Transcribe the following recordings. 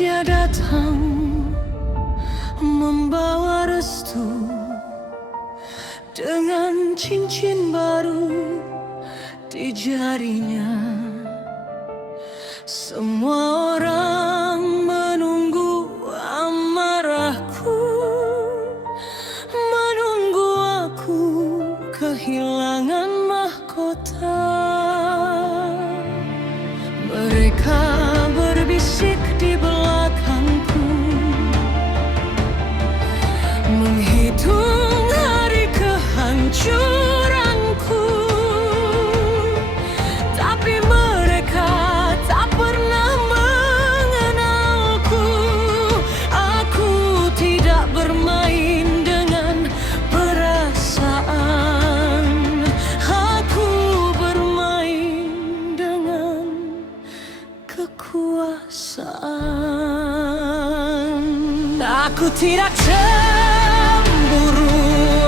Dia datang membawa restu dengan cincin baru di jarinya. Semua orang menunggu amarahku, menunggu aku kehilangan mahkota. Mereka berbisik di belakangku, menghitung hari kehancuranku. Tapi mereka tak pernah mengenalku. Aku tidak bermain dengan perasaan. Aku bermain dengan kekuasaan. Aku tidak cemburu,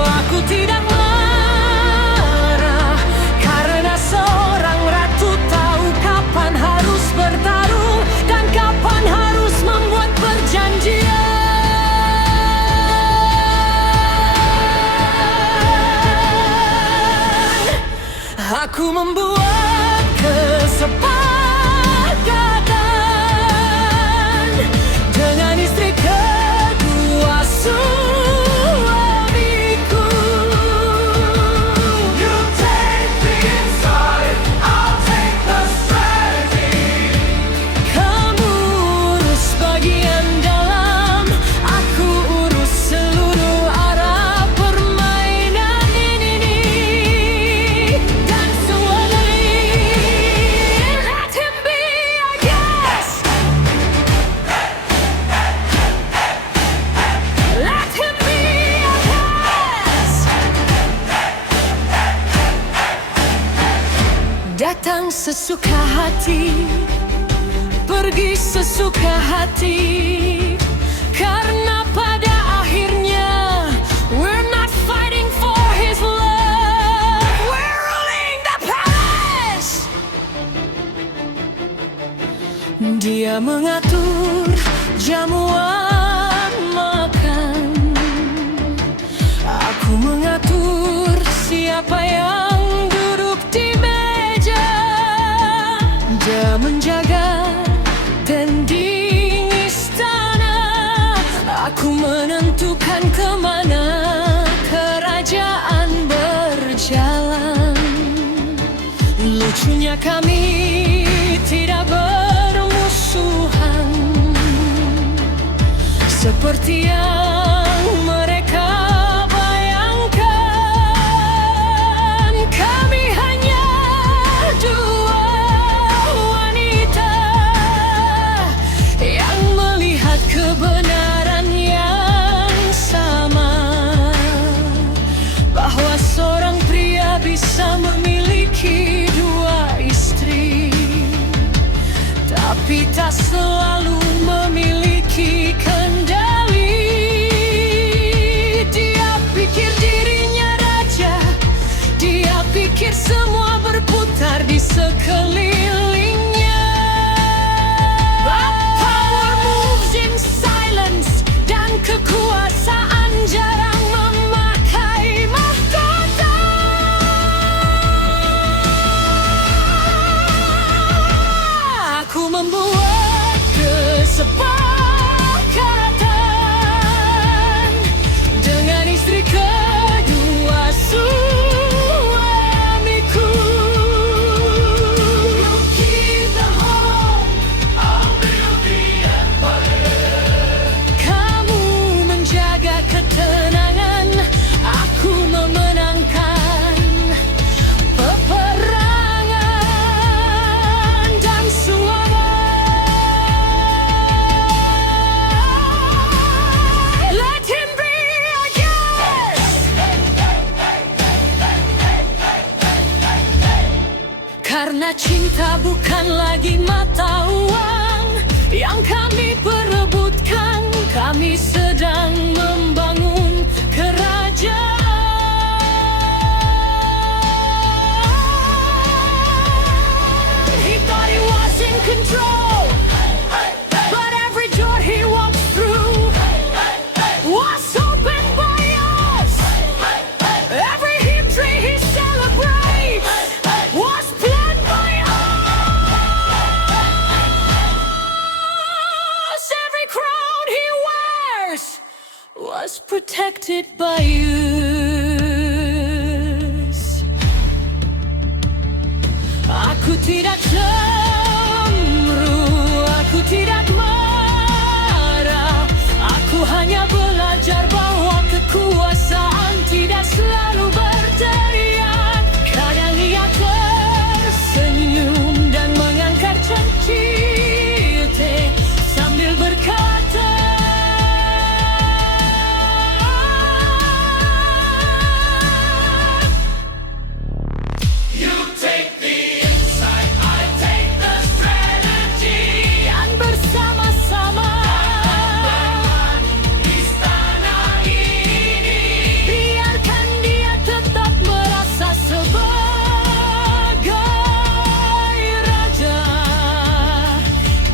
aku tidak marah, karena seorang ratu tahu kapan harus bertarung dan kapan harus membuat perjanjian. Aku membuat kesepakatan dengan istri kedua suamiku. You take the inside, I'll take the strategy. Kamu urus bagian dalam, aku urus seluruh arah permainan ini. Dan semuanya let him be, I guess. Let him be, I guess. Datang sesuka hati, pergi sesuka hati, karena pada akhirnya we're not fighting for his love, we're ruling the palace. Dia mengatur jamuan makan, aku mengatur siapa yang duduk di meja. Dia menjaga dinding istana, aku menentukan kemana kerajaan berjalan. Lucunya kami tidak bermusuhan, seperti yang mereka bayangkan. Kami hanya dua wanita yang melihat kebenaran yang sama, bahwa seorang pria bisa memiliki dua istri, tapi tak selalu memiliki kendali. Dia pikir dirinya raja, dia pikir semua berputar di sekelilingnya. But power moves in silence, dan kekuasaan jarang memakai mahkota. Aku membuat kesepakatan dengan istri kedua suamiku. You keep the home, I'll build the empire. Kamu menjaga ketenangan, aku memenangkan peperangan. Dan suara let him be, I guess. Karena cinta bukan lagi mata uang yang kami perebutkan, kami sedang membangun kerajaan. He thought he was in control, but every joy was protected by years. Aku tidak cemburu, aku tidak marah. Aku hanya belajar bahwa kekuasaan tidak selalu berteriak. Kadang ia tersenyum dan mengangkat centit sambil berkata, "You take the insight, I take the strategy." Dan bersama-sama istana ini, biarkan dia tetap merasa sebagai raja,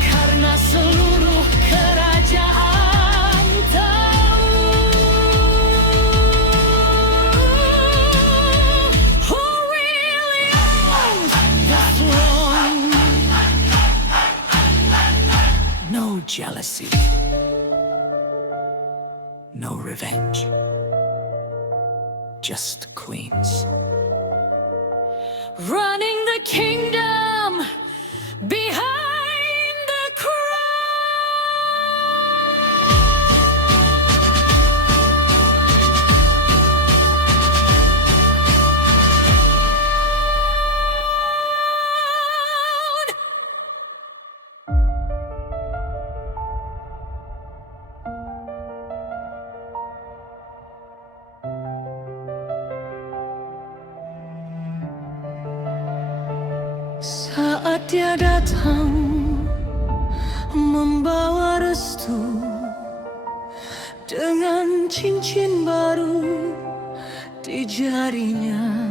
karena seluruh kerajaan tahu who really owns the throne. No jealousy, no revenge, just queens running the kingdom behind the crown. Saat dia datang membawa restu dengan cincin baru di jarinya,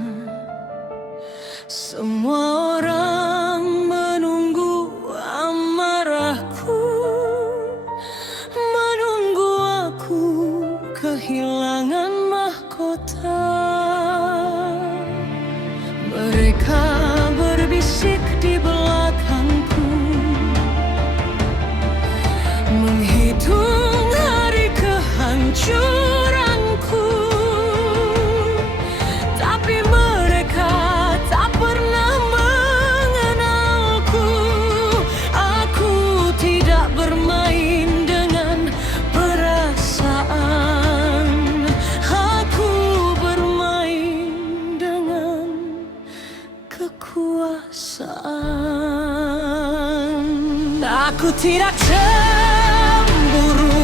semua orang menunggu amarahku, menunggu aku kehilangan mahkota. Mereka berbisik di belakangku, menghitung hari kehancuranku, tapi mereka tak pernah mengenalku. Aku tidak bermain dengan perasaan, aku bermain dengan kekuasaan. Aku tidak cemburu,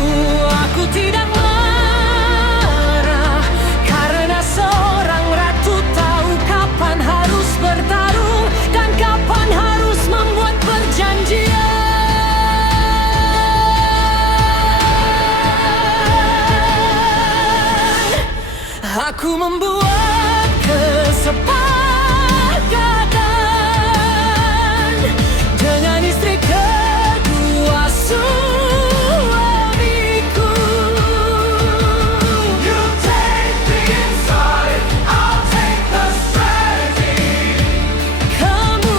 aku tidak marah, karena seorang ratu tahu kapan harus bertarung dan kapan harus membuat perjanjian. Aku membuat kesepakatan dengan istri kedua suamiku. You take the insight, I'll take the strategy. Kamu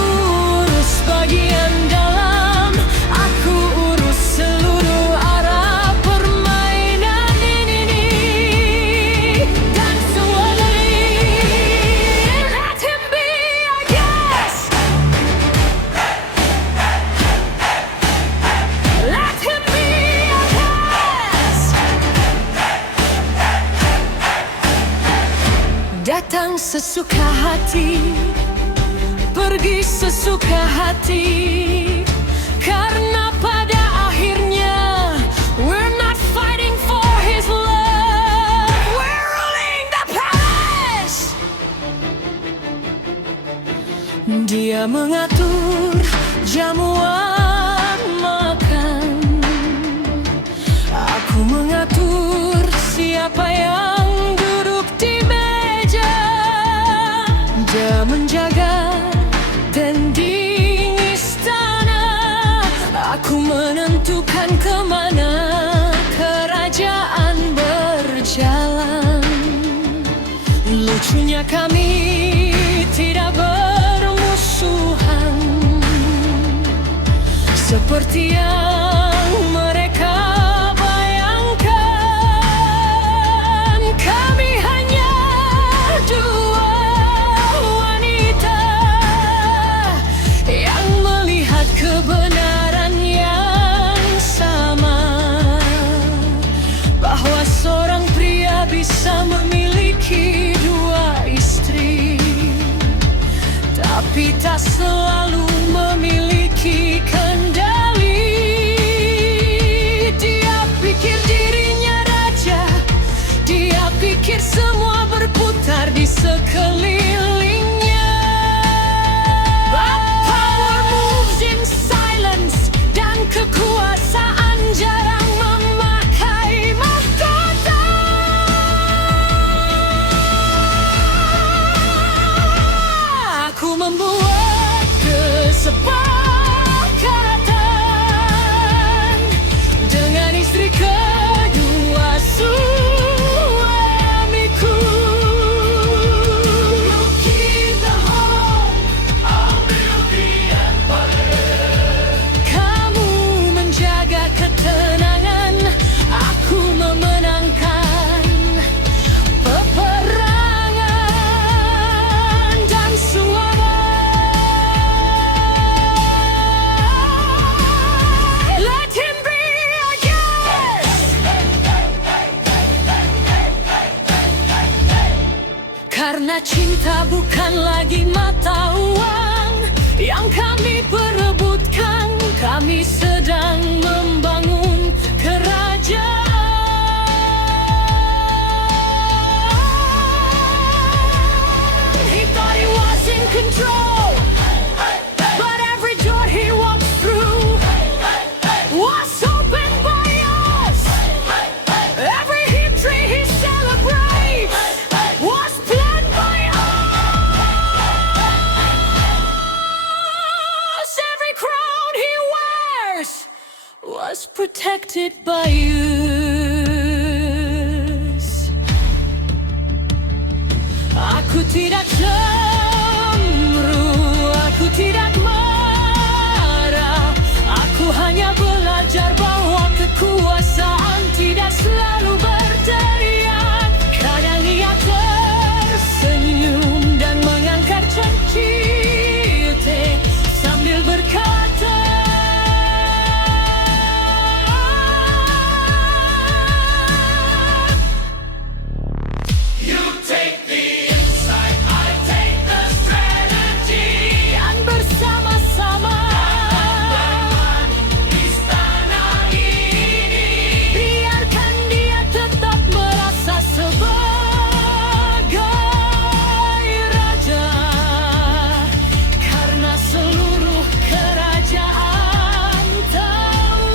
urus bagian dalam, aku urus seluruh arah permainan ini. Dan semua dari let him be, I guess. Let him be, I guess. Datang sesuka hati, pergi sesuka hati, karena pada akhirnya we're not fighting for his love, we're ruling the palace. Dia mengatur jamuan makan, aku mengatur siapa yang duduk di meja. Dia menjaga dinding istana, aku menentukan kemana kerajaan berjalan. Lucunya kami tidak bermusuhan, seperti yang mereka bayangkan. tapi tak selalu memiliki kendali. Dia pikir dirinya raja, dia pikir semua berputar di sekelilingnya. But power moves in silence, dan kekuasaan jarang memakai mahkota. Aku membuat kesepakatan dengan istri kedua suamiku. You keep the home, I'll build the empire. Kamu menjaga ketenangan, aku memenangkan peperangan. Dan suara let him be a yes. Karena cinta bukan lagi mata uang yang kami perebutkan, kami sedang membangun kerajaan. He thought he was in control, but every door he walked through was opened by us. Every victory he celebrates was planned by us. Every crown he wears was protected by us. Aku tidak cemburu, aku tidak marah. Aku hanya belajar bahwa kekuasaan tidak selalu berteriak. Kadang ia tersenyum dan mengangkat cangkir sambil berkata, you take the insight, I take the strategy. Dan bersama-sama istana ini, biarkan dia tetap merasa sebagai raja. Karena seluruh kerajaan tahu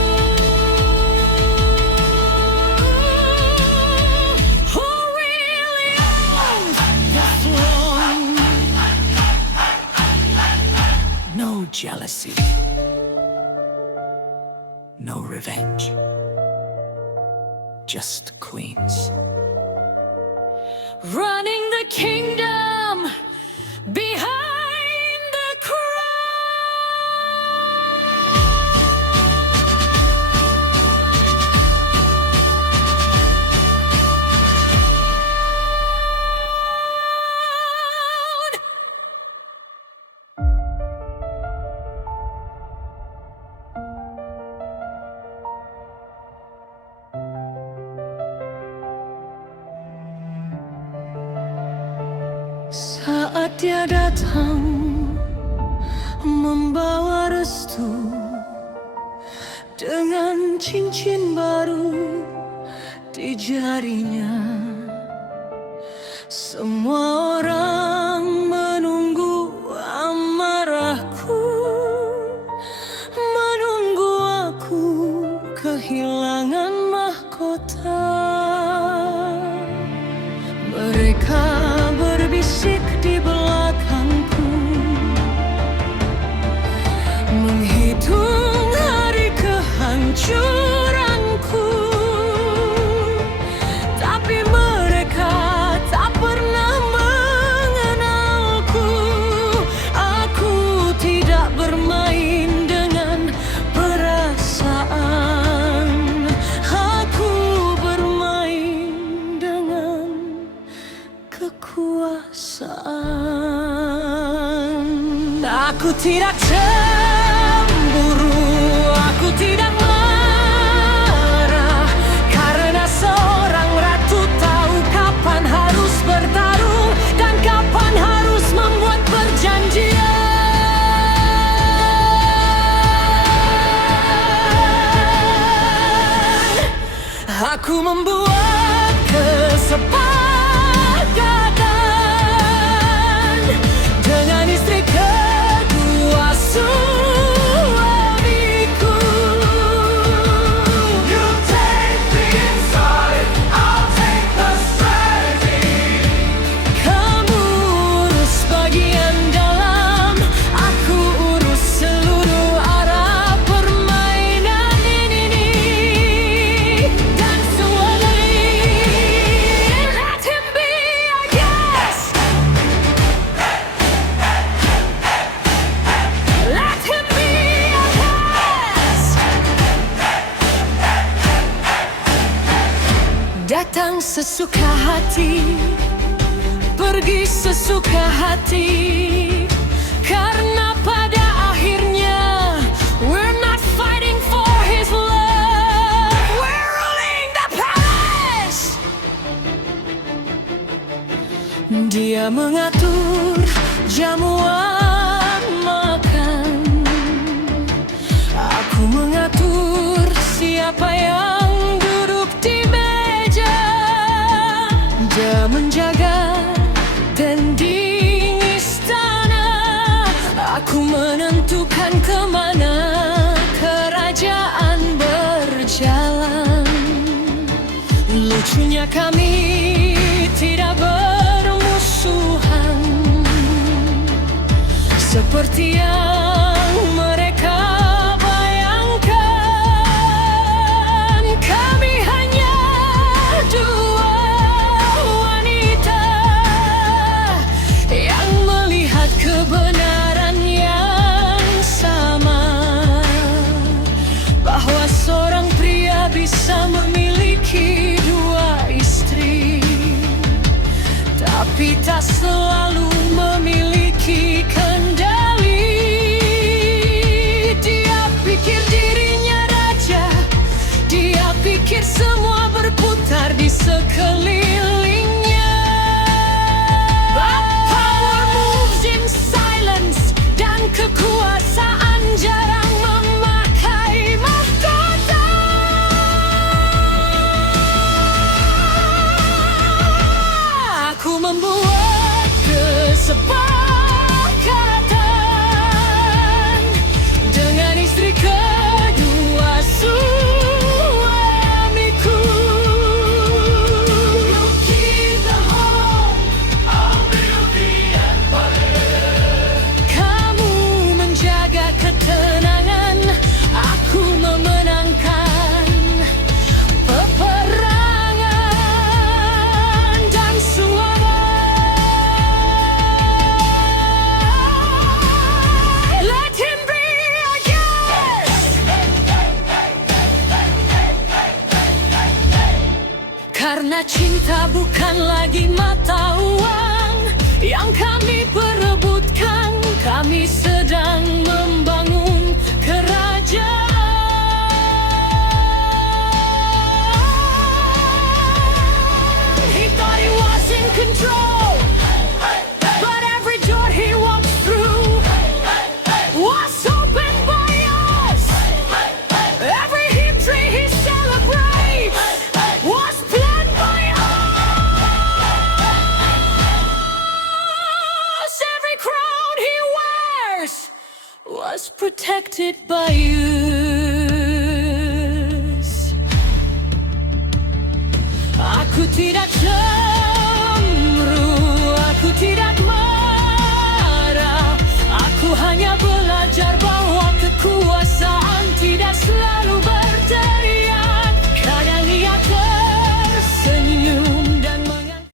who really owns the throne. No jealousy, no revenge, just queens running the kingdom behind the crown. Saat dia datang membawa restu dengan cincin baru di jarinya, semua orang menunggu amarahku, menunggu aku kehilangan mahkota. Mereka berbisik di belakangku, menghitung hari kehancuranku. Tapi mereka tak pernah mengenalku. Aku tidak bermain dengan perasaan. Aku bermain dengan kekuasaan. Aku tidak cemburu, aku tidak marah. Karena seorang ratu tahu kapan harus bertarung dan kapan harus membuat perjanjian. membuat kesepakatan dengan istri kedua suamiku. You take the insight, I'll take the strategy. Kamu urus bagian dalam, aku urus seluruh arah permainan ini. Dan suami, let him be our guest. Let him be our guest. Datang sesuka hati, pergi sesuka hati, karena pada akhirnya we're not fighting for his love, we're ruling the palace. Dia mengatur jamuan makan, aku mengatur siapa yang duduk di meja. Dia menjaga tending istana, aku menentukan kemana kerajaan berjalan. Lucunya kami tidak bermusuhan, seperti yang mereka bayangkan. Kami hanya dua wanita yang melihat kebenaran yang sama, bahwa seorang pria bisa memiliki dua istri, tapi tak selalu memiliki kendali. Dia pikir dirinya raja, dia pikir semua berputar di sekelilingnya. But power moves in silence, dan kekuasaan jarang memakai mahkota. Aku membuat kesepakatan dengan istri kedua suamiku. You keep the home, I'll build the empire. Kamu menjaga ketenangan, aku memenangkan peperangan. Dan suami, let him be our guest. Karena cinta bukan lagi mata uang yang kami perebutkan, kami sedang membangun kerajaan. He thought he was in control, but every door he walked through was opened by us. Every victory he celebrates was planned by us. Every crown he wears was protected by us. Aku tidak